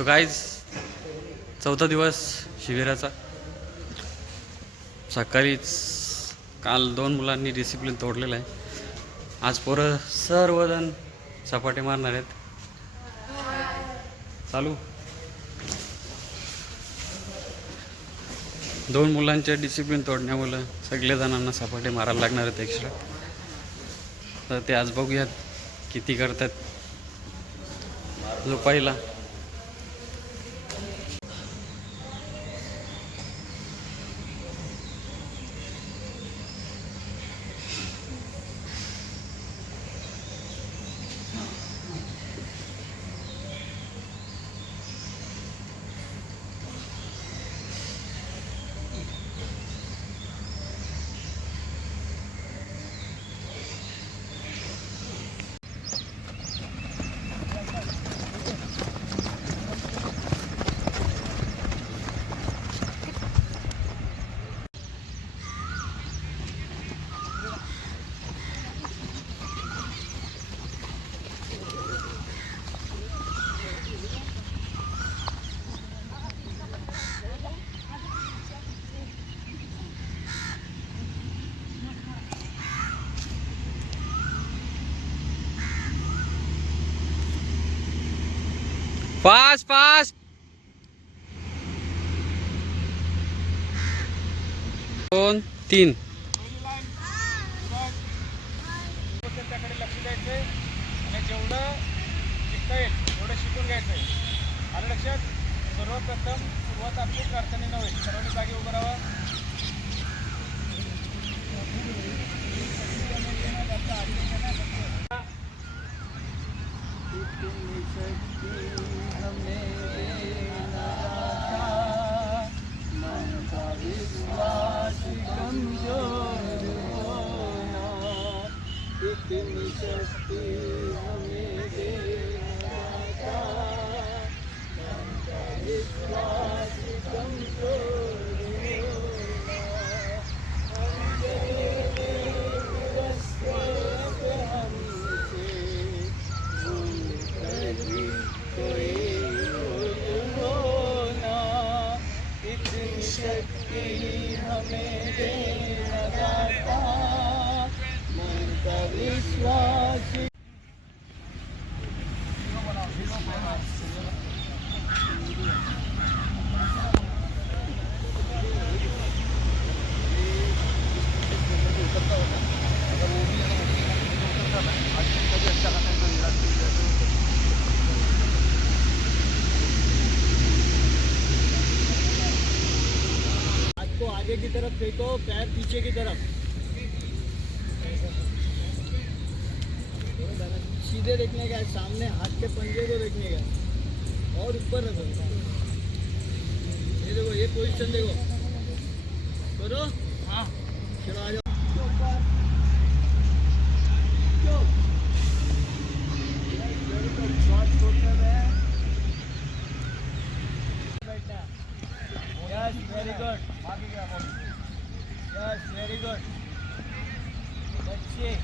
So guys, चौथा दिवस शिबिराचा. सकाळीच काल 2 मुलांनी डिसिप्लिन तोडलेला आहे. आज पोरं सर्वजण सपाटे मारणार आहेत. चालू 2 मुलांच्या डिसिप्लिन तोडण्यामुळे सगळ्या जणांना सपाटे मारायला लागणार आहेत एक्स्ट्रा. तर ते आज बघूयात किती करतात. जो पहिला फास्ट फास्ट 2 3 त्याकडे लक्ष द्यायचं आहे आणि जेवढं शिकता येईल तेवढं शिकून घ्यायचं आहे. आलं लक्षात? सर्वप्रथम सुरुवात आपली प्रार्थनेनं होईल. सर्वांनी जागी उभं राहावं. आगे की तरफ फेंको, पैर पीछे की तरफ. सीधे देखने का, सामने हाथ के पंजे को देखने का और ऊपर रखो. ये देखो, ये पोजीशन देखो. करो. हाँ, चलो आ जाओ. Yes, very good. Yes, very good. Let's see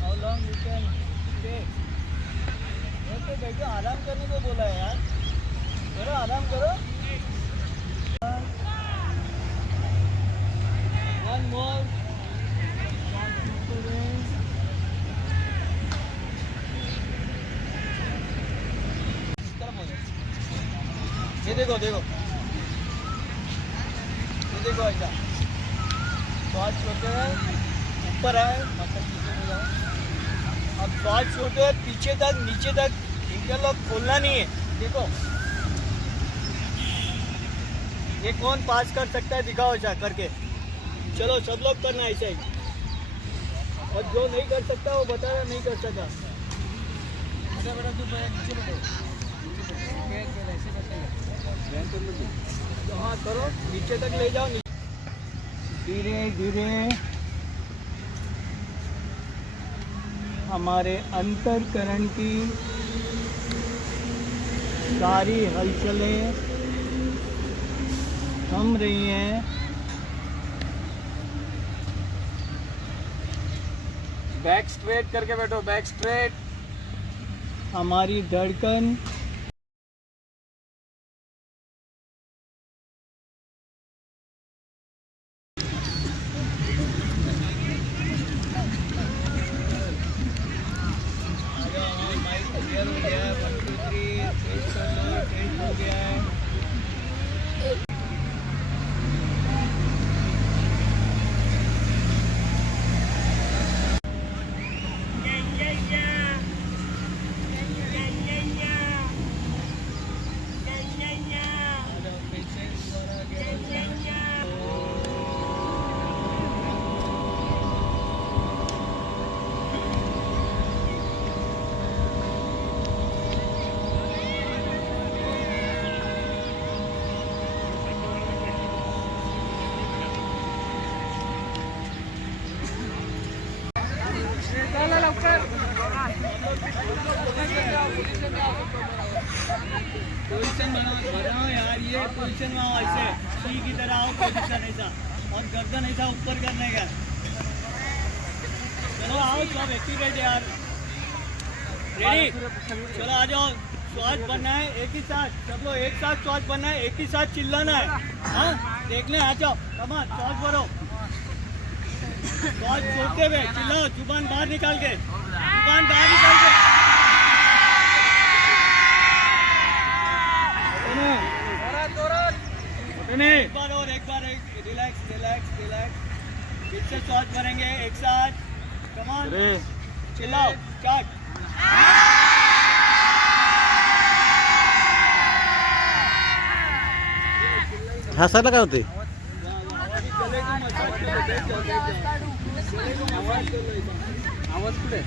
how long you can take. Okay बेटे, आराम करने को बोला है यार. करो, आराम करो. One more. ये देखो देखो, ये देखो ऐसा शॉर्ट छोटे हैं, ऊपर है मतलब पीछे हो जाओ. अब शॉर्ट छोटे हैं, पीछे तक नीचे तक इंटरलॉक खोलना नहीं है. देखो ये कौन पास कर सकता है, दिखाओ ऐसा करके. चलो सब लोग करना ऐसा ही. और जो नहीं कर सकता वो बता रहा नहीं कर सका. अच्छा बेटा तू नीचे बैठो. हाँ करो, नीचे तक ले जाओ. धीरे धीरे हमारे अंतःकरण की सारी हलचलें थम रही हैं. बैक स्ट्रेट करके बैठो, बैक स्ट्रेट. हमारी धड़कन पोजीशन बनाओ यार, ये पोजीशन में आओ ऐसे, सी की तरह आओ, पोजीशन ऐसा, और गर्दन ऐसा ऊपर करने का। चलो आओ, सब एक्टिवेट यार, रेडी, चलो आ जाओ। श्वास बनना है एक ही साथ, सब लोग एक साथ श्वास बनना है, एक ही साथ चिल्लाना है। हाँ, देखने आ जाओ, कमान श्वास भरो, श्वास छोड़ते हुए चिल्लाओ, जुबान बाहर निकाल के, जुबान बाहर निकाल के। एक बार रिलैक्स रिलैक्स रिलैक्स, फिर से श्वास भरेंगे एक साथ, कमान चिल्लाओ, स्टार्ट। हसायला काय होते? आवाज कुठे?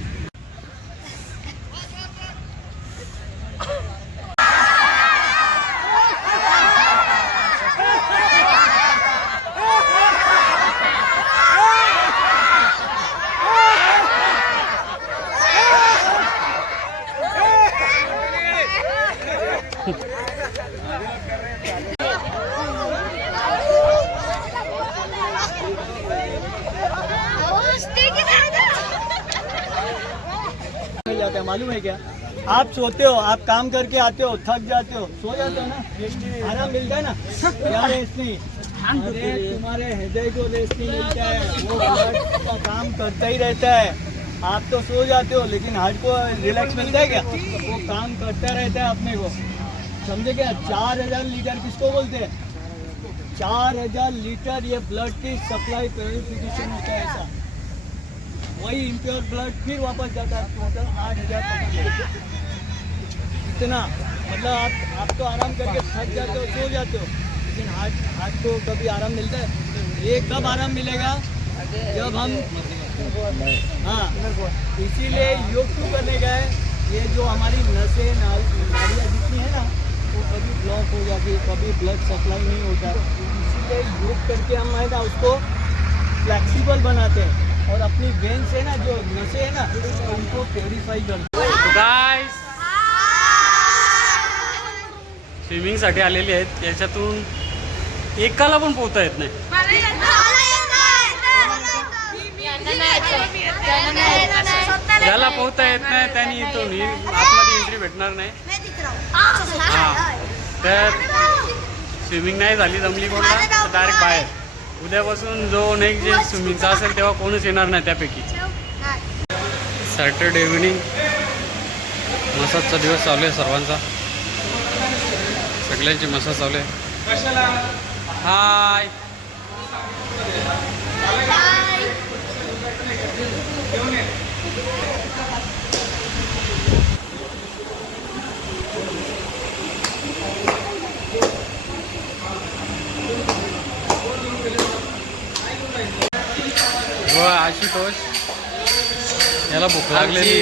जाता है, मालूम है क्या? आप सोते हो, आप काम करके आते हो, थक जाते हो, सो जाते हो ना, आराम मिलता है ना, क्या रेस्ट नहीं? अरे तुम्हारे हृदय को रेस्ट नहीं मिलता है, वो ब्लड का काम करता ही रहता है। आप तो सो जाते हो, लेकिन हार्ट को रिलैक्स मिलता है क्या? वो काम करता रहता है अपने को, समझे क्या? 4000 लीटर किसको बोलते हैं? 4000 लीटर ये ब्लड की सप्लाई प्योरिफिकेशन होता है ऐसा, वही इम्प्योर ब्लड फिर वापस जाता है, टोटल 8000 इतना। मतलब आप तो आराम करके थक जाते हो, सो जाते हो, लेकिन हार्ट को कभी आराम मिलता है? ये कब आराम मिलेगा? जब हम, हाँ, इसीलिए योग क्यों करने का है? ये जो हमारी नसें नाड़ियाँ जितनी है ना, वो कभी ब्लॉक हो जाती है, कभी ब्लड सप्लाई नहीं होता, इसीलिए योग करके हम है ना उसको फ्लैक्सीबल बनाते हैं और अपनी वेन से ना जो नसें है ना उनको प्योरीफाई करते हैं। गाइस स्विमिंगसाठी आलेली आहेत, त्याच्यातून एकाला पण पोहता येत नाही. ज्याला पोहता येत नाही त्यांनी इथून आतमध्ये एंट्री भेटणार नाही. हां, तर स्विमिंग नाही झाली जमली कोणाला तर डायरेक्ट बाहेर. उद्यापासून जो नेक्स्ट जे स्विमिंगचा असेल तेव्हा कोणच येणार नाही त्यापैकी. सॅटर्डे इव्हिनिंग मसाजचा दिवस चालू आहे सर्वांचा, सगळ्यांची मसाज चालू आहे. हाय आशुतोष, याला भूक लागलेली,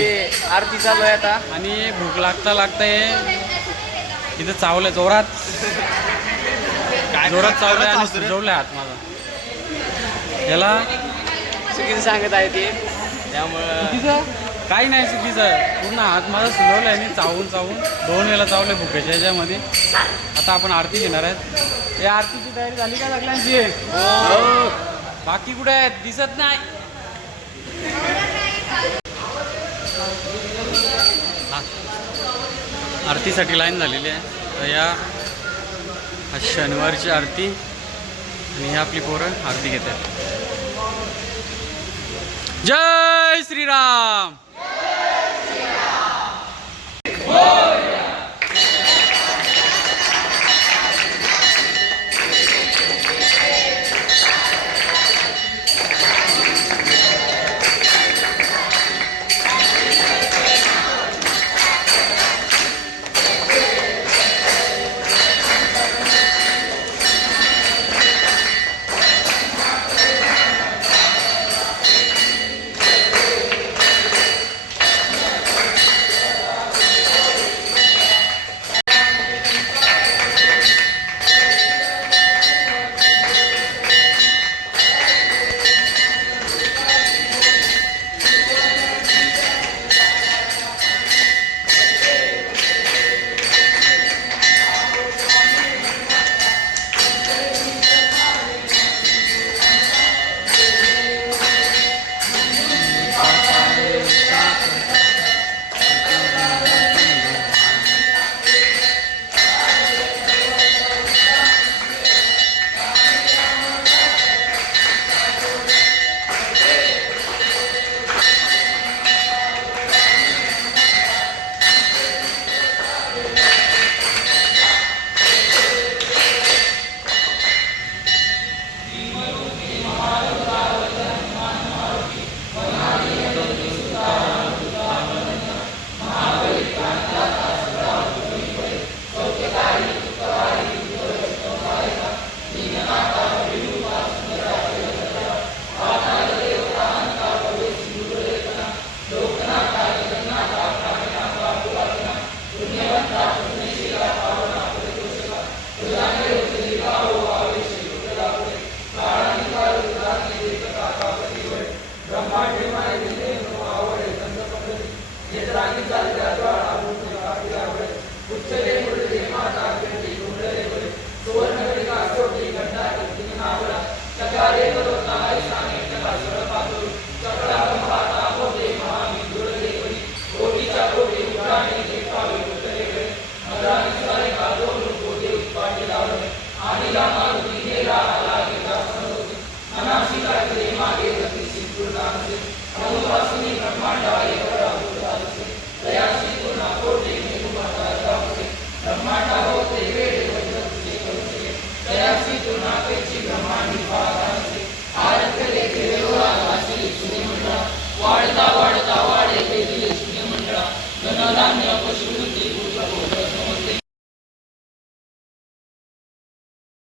आरती चालू आहे आता आणि भूक लागता लागता इथं चावलं जोरात चावलंय आणि सुजवलंय हात माझा. याला चुकीचं सांगत आहे ते, त्यामुळं काही नाही चुकीचं, पूर्ण हात माझा सुजवलाय आणि चावून 2 वेळा चावलंय भुकेच्या ह्याच्यामध्ये. आता आपण आरती घेणार आहेत. या आरतीची तयारी झाली का सगळ्यांची? बाकी कुठे आहेत? दिसत नाही. आरतीसाठी लाईन झालेली आहे. तर या शनिवारची आरती आणि ही आपली पोरं आरती घेतात. जय श्रीराम.